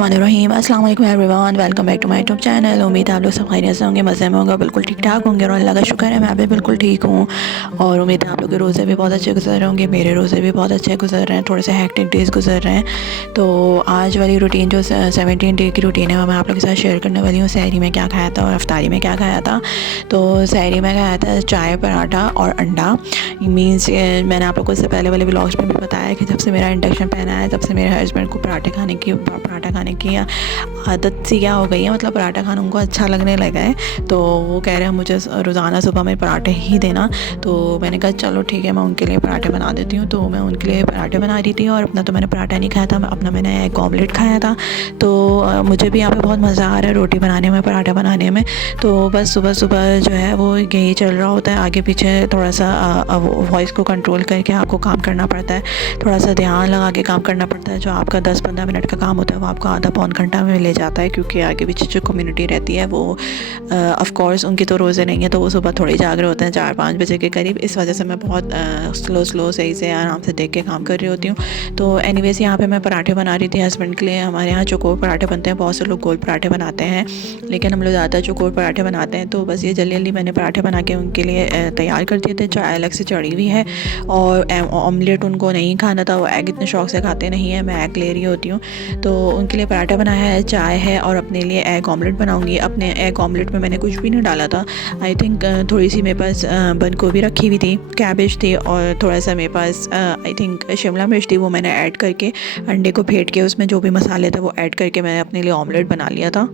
बिस्मिल्लाहिर्रहमानिर्रहीम। अस्सलाम वालेकुम everyone, welcome back to my YouTube channel. उम्मीद है आप लोग सब खैरियत से होंगे, मज़े में होंगे, बिल्कुल ठीक ठाक होंगे और अल्लाह का शुक्र है मैं भी बिल्कुल ठीक हूँ। और उम्मीद है आप लोग के रोज़े भी बहुत अच्छे गुजर रहे होंगे। मेरे रोज़े भी बहुत अच्छे गुजर रहे हैं, थोड़े से हैक्टिक डेज़ गुजर रहे हैं। तो आज वाली रूटीन जो 17 डे की रूटीन है वो मैं आप लोग के साथ शेयर करने वाली हूँ। सहरी में क्या खाया था और अफ्तारी में क्या खाया था। तो सहरी में खाया था चाय, पराठा और अंडा। मीन्स मैंने आप लोग को इससे पहले वाले व्लॉग्स में भी बताया कि जब से मेरा इंडक्शन पैन आया तब से मेरे हस्बैंड को पराठा खाने की आदत सी क्या हो गई है, मतलब पराठा खाना उनको अच्छा लगने लगा है। तो वो कह रहे हैं मुझे रोज़ाना सुबह में पराठे ही देना। तो मैंने कहा चलो ठीक है, मैं उनके लिए पराठे बना देती हूँ। तो मैं उनके लिए पराठे बना रही थी और अपना तो मैंने पराठा नहीं खाया था, मैंने एग ऑमलेट खाया था। तो मुझे भी यहाँ पे बहुत मज़ा आ रहा है रोटी बनाने में, पराठा बनाने में। तो बस सुबह सुबह जो है वो यही चल रहा होता है, आगे पीछे थोड़ा सा वॉइस को कंट्रोल करके आपको काम करना पड़ता है, थोड़ा सा ध्यान लगा के काम करना पड़ता है। जो आपका 10-15 मिनट का काम होता है वो आपको आधा पौन घंटा में ले जाता है, क्योंकि आगे पीछे जो कम्युनिटी रहती है वो ऑफ़ कोर्स उनकी तो रोज़े नहीं है, तो वो सुबह थोड़े जाग रहे होते हैं 4-5 बजे के करीब। इस वजह से मैं बहुत स्लो सही से आराम से देख के काम कर रही होती हूँ। तो एनीवेज़ यहाँ पे मैं पराठे बना रही थी हस्बैंड के लिए। हमारे यहाँ चौकोर पराठे बनते हैं, बहुत से लोग गोल पराठे बनाते हैं, लेकिन हम लोग ज़्यादा चौकोर पराठे बनाते हैं। तो बस ये जल्दी जल्दी मैंने पराठे बना के उनके लिए तैयार कर दिए थे। चाय अलग से चढ़ी हुई है और ऑमलेट उनको नहीं खाना था, वो एग इतने शौक से खाते नहीं है, मैं एग ले रही होती हूँ। तो उनके लिए पराठा बनाया है, चाय है और अपने लिए एग ऑमलेट बनाऊंगी। अपने एग ऑमलेट में मैंने कुछ भी नहीं डाला था। आई थिंक थोड़ी सी मेरे पास बंद गोभी रखी हुई थी, कैबेज थी और थोड़ा सा मेरे पास आई थिंक शिमला मिर्च थी। वो मैंने ऐड करके अंडे को फेंट के उसमें जो भी मसाले थे वो ऐड करके मैंने अपने लिए ऑमलेट बना लिया था।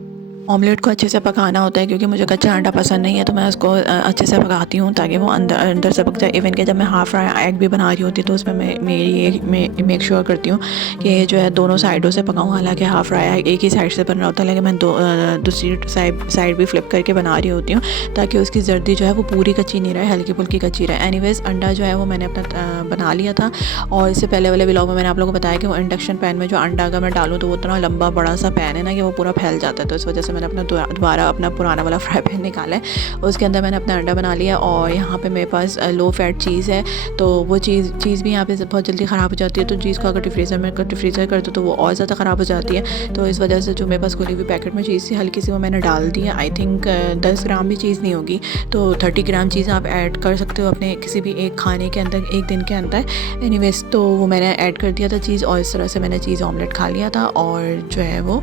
ऑमलेट को अच्छे से पकाना होता है, क्योंकि मुझे कच्चा अंडा पसंद नहीं है, तो मैं उसको अच्छे से पकाती हूँ ताकि वो अंदर से पक जाए। इवन कि जब मैं हाफ़ फ्राई एग भी बना रही होती तो उसमें मैं मेक श्योर करती हूँ कि जो है दोनों साइडों से पकाऊँ। हालांकि हाफ़ फ्राई एग एक ही साइड से बन रहा होता है, लेकिन मैं दूसरी साइड भी फ्लिप करके बना रही होती हूँ ताकि उसकी जर्दी जो है वो पूरी कच्ची नहीं रहे, हल्की फुल्की कच्ची रहे। एनीवेज़ अंडा जो है वो मैंने अपना बना लिया था। और इससे पहले वाले व्लॉग में मैंने आप लोगों को बताया कि वो इंडक्शन पैन में जो अंडा अगर मैं डालूँ तो वो इतना लंबा बड़ा सा पैन है ना कि वो पूरा फैल जाता है। तो इस वजह से मैंने अपना दोबारा अपना पुराना वाला फ्राई पैन निकाला है, उसके अंदर मैंने अपना अंडा बना लिया। और यहाँ पे मेरे पास लो फैट चीज़ है, तो वो चीज़ भी यहाँ पे बहुत जल्दी ख़राब हो जाती है। तो चीज़ को अगर डिफ्रीज़र कर दो तो वो और ज़्यादा ख़राब हो जाती है। तो इस वजह से जो मेरे पास खुली हुई पैकेट में चीज़ थी हल्की सी वो मैंने डाल दी है। आई थिंक 10 ग्राम भी चीज़ नहीं होगी, तो 30 ग्राम चीज़ आप ऐड कर सकते हो अपने किसी भी एक खाने के अंदर एक दिन के अंदर। एनीवेज़ तो वो मैंने ऐड कर दिया था चीज़, और इस तरह से मैंने चीज़ ऑमलेट खा लिया था और जो है वो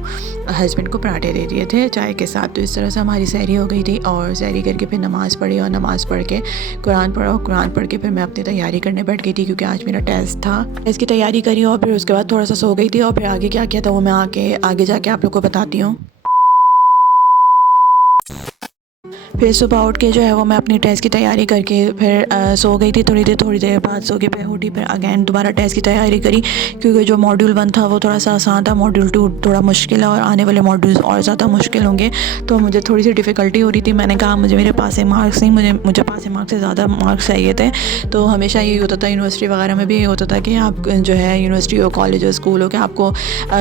हस्बैंड को पराठे दे दिए थे चाय के साथ। तो इस तरह से हमारी सहरी हो गई थी। और सहरी करके फिर नमाज़ पढ़ी और नमाज़ पढ़ के कुरान पढ़ा और कुरान पढ़ के फिर मैं अपनी तैयारी करने बैठ गई थी, क्योंकि आज मेरा टेस्ट था। इसकी तैयारी करी और फिर उसके बाद थोड़ा सा सो गई थी। और फिर आगे क्या किया था वो मैं आगे जाके आप लोग को बताती हूँ। फिर सुबह उठ के जो है वो मैं अपनी टेस्ट की तैयारी करके फिर सो गई थी। थोड़ी देर बाद सो के फिर उठी, फिर अगेन दोबारा टेस्ट की तैयारी करी, क्योंकि जो मॉड्यूल 1 था वो थोड़ा सा आसान था, मॉड्यूल 2 थोड़ा मुश्किल है और आने वाले मॉड्यूल्स और ज़्यादा मुश्किल होंगे। तो मुझे थोड़ी सी डिफ़िकल्टी हो रही थी। मैंने कहा मेरे पास से मार्क्स नहीं, मुझे पास मार्क्स से ज़्यादा मार्क्स चाहिए थे। तो हमेशा यही होता था, यूनिवर्सिटी वगैरह में भी यही होता था कि आप जो है यूनिवर्सिटी हो, कॉलेज हो, स्कूल हो, कि आपको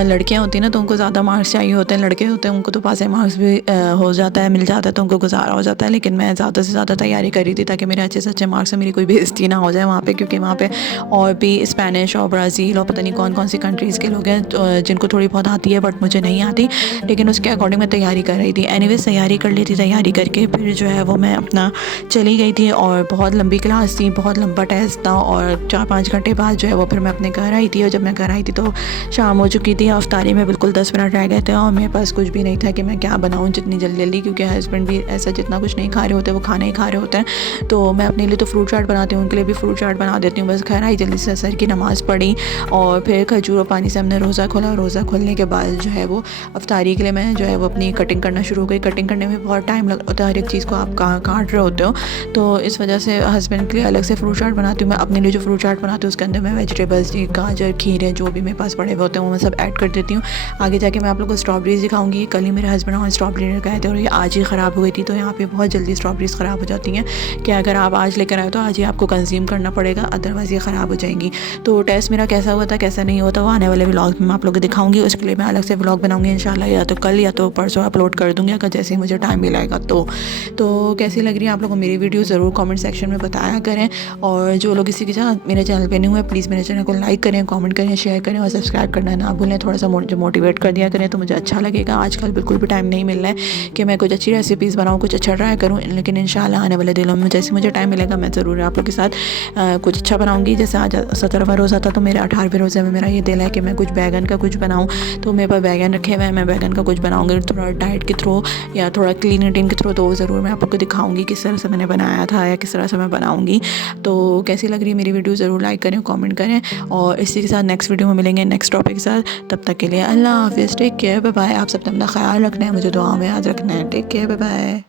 लड़कियाँ होती हैं ना तो उनको ज़्यादा मार्क्स चाहिए होते हैं, लड़के होते हैं उनको तो पास मार्क्स भी हो जाता है, मिल जाता है, तो उनको गुजारा हो जाता है। लेकिन मैं ज़्यादा से ज़्यादा तैयारी कर रही थी ताकि मेरे अच्छे से अच्छे मार्क्स से मेरी कोई बेइज्जती ना हो जाए वहाँ पे, क्योंकि वहाँ पे और भी स्पेनिश और ब्राज़ील और पता नहीं कौन सी कंट्रीज़ के लोग हैं जिनको थोड़ी बहुत आती है, बट मुझे नहीं आती। लेकिन उसके अकॉर्डिंग मैं तैयारी कर रही थी। एनीवेज़ तैयारी कर ली थी, तैयारी करके फिर जो है वो मैं अपना चली गई थी। और बहुत लंबी क्लास थी, बहुत लंबा टेस्ट था और 4-5 घंटे बाद जो है वो फिर मैं अपने घर आई थी। और जब मैं घर आई थी तो शाम हो चुकी थी, अफ्तारी में बिल्कुल 10 मिनट रह गए थे और मेरे पास कुछ भी नहीं था कि मैं क्या बनाऊँ जितनी जल्दी, क्योंकि हस्बैंड भी ऐसा जितना कुछ नहीं खा रहे होते वो खाना ही खा रहे होते हैं। तो मैं अपने लिए तो फ्रूट चाट बनाती हूँ, उनके लिए भी फ्रूट चाट बना देती हूँ। बस घर आई, जल्दी से असर की नमाज़ पढ़ी और फिर खजूर और पानी से हमने रोज़ा खोला। रोज़ा खोलने के बाद जो है वो अफ्तारी के लिए मैं जो है वो अपनी कटिंग करना शुरू हो गई। कटिंग करने में बहुत टाइम लगता है, हर एक चीज़ को आप काट रहे होते हो, तो इस वजह से हस्बैंड के लिए अलग से फ्रूट चाट बनाती हूँ। मैं अपने लिए जो फ्रूट चाट बनाती हूँ उसके अंदर मैं वेजिटेबल्स, गाजर, खीरे जो भी मेरे पास पड़े हुए होते हैं वो मैं सब ऐड कर देती हूँ। आगे जाके मैं आप लोग को स्ट्रॉबेरीज दिखाऊंगी। कल ही मेरे हस्बैंड और स्ट्रॉबेरी गए थे और ये आज ही ख़राब हो गई थी, तो यहाँ पे बहुत जल्दी स्ट्रॉबेरीज़ ख़राब हो जाती हैं कि अगर आप आज लेकर आए तो आज ही आपको कंज्यूम करना पड़ेगा, अदरवाइज़ ये ख़राब हो जाएंगी। तो टेस्ट मेरा कैसा हुआ था कैसा नहीं होता वो आने वाले व्लॉग में मैं आप लोगों को दिखाऊंगी। उसके लिए मैं अलग से व्लॉग बनाऊंगी इंशाल्लाह, या तो कल या तो परसों अपलोड कर दूँगी अगर जैसे ही मुझे टाइम मिलेगा। तो कैसी लग रही है आप लोगों को मेरी वीडियो ज़रूर कमेंट सेक्शन में बताया करें। और जो लोग इसी के साथ मेरे चैनल पे नहीं हुए प्लीज़ मेरे चैनल को लाइक करें, कमेंट करें, शेयर करें और सब्सक्राइब करना ना भूलें। थोड़ा सा मुझे मोटिवेट कर दिया करें तो मुझे अच्छा लगेगा। आजकल बिल्कुल भी टाइम नहीं मिल रहा है कि मैं कुछ अच्छी रेसिपीज़ बनाऊँ, कुछ अच्छा ट्राई करूँ, लेकिन इंशाल्लाह आने वाले दिनों में जैसे मुझे टाइम मिलेगा मैं ज़रूर आप लोग के साथ कुछ अच्छा बनाऊँगी। जैसे आज 17वां रोज़ा था तो मेरे 18वें रोज़े में मेरा ये दिल है कि मैं कुछ बैगन का कुछ बनाऊँ, तो मेरे पास बैगन रखे हुए हैं, मैं बैगन का कुछ बनाऊँगी थोड़ा डाइट के थ्रू या थोड़ा क्लीन ईटिंग के थ्रू। तो ज़रूर मैं आप लोग को दिखाऊँगी किस तरह से मैंने बनाया था या किस तरह से मैं बनाऊँगी। तो कैसी लग रही है मेरी वीडियो ज़रूर लाइक करें, कमेंट करें और इसी के साथ नेक्स्ट वीडियो में मिलेंगे नेक्स्ट टॉपिक के साथ। तब तक के लिए अल्लाह हाफ़िज़, टेक केयर, बाय बाय। आप सब अपना ख्याल रखना है, मुझे दुआ में याद रखना है। Take care, bye bye.